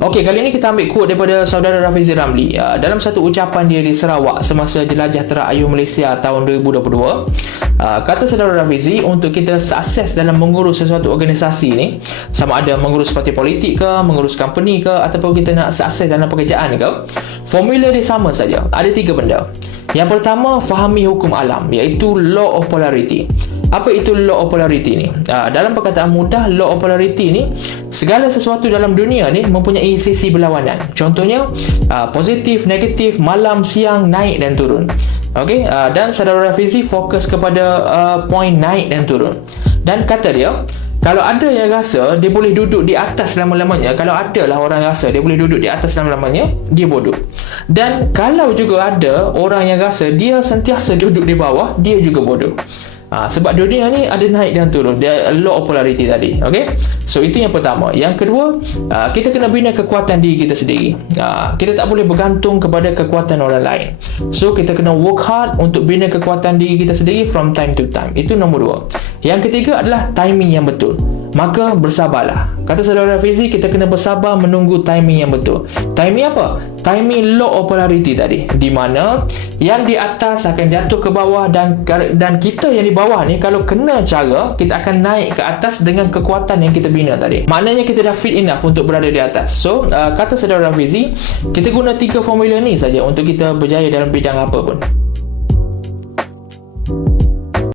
Okey, kali ini kita ambil quote daripada saudara Rafizi Ramli. Dalam satu ucapan dia di Sarawak semasa jelajah terakhir Malaysia tahun 2022, kata saudara Rafizi, untuk kita sukses dalam mengurus sesuatu organisasi ni, sama ada mengurus parti politik ke, mengurus company ke, ataupun kita nak sukses dalam pekerjaan ke, formula dia sama saja. Ada 3 benda. Yang pertama, fahami hukum alam, iaitu law of polarity. Apa itu law of polarity ni? Dalam perkataan mudah, law of polarity ni, segala sesuatu dalam dunia ni mempunyai sisi berlawanan. Contohnya, positif, negatif, malam, siang, naik dan turun. Okey, dan saudara Rafizi fokus kepada point naik dan turun. Dan kata dia, kalau ada yang rasa dia boleh duduk di atas selama-lamanya, kalau ada lah orang rasa dia boleh duduk di atas selama-lamanya, dia bodoh. Dan kalau juga ada orang yang rasa dia sentiasa duduk di bawah, dia juga bodoh. Sebab dunia ni ada naik dan turun, dia law of polarity tadi. Okay? So itu yang pertama. Yang kedua, kita kena bina kekuatan diri kita sendiri. Kita tak boleh bergantung kepada kekuatan orang lain. So kita kena work hard untuk bina kekuatan diri kita sendiri from time to time. Itu nombor 2. Yang ketiga adalah timing yang betul. Maka bersabarlah. Kata saudara Rafizi, kita kena bersabar menunggu timing yang betul. Timing apa? Timing law of polarity tadi, di mana yang di atas akan jatuh ke bawah, dan kita yang di bawah ni kalau kena cara, kita akan naik ke atas dengan kekuatan yang kita bina tadi. Maknanya kita dah fit enough untuk berada di atas. So kata saudara Rafizi, kita guna 3 formula ni saja untuk kita berjaya dalam bidang apa pun.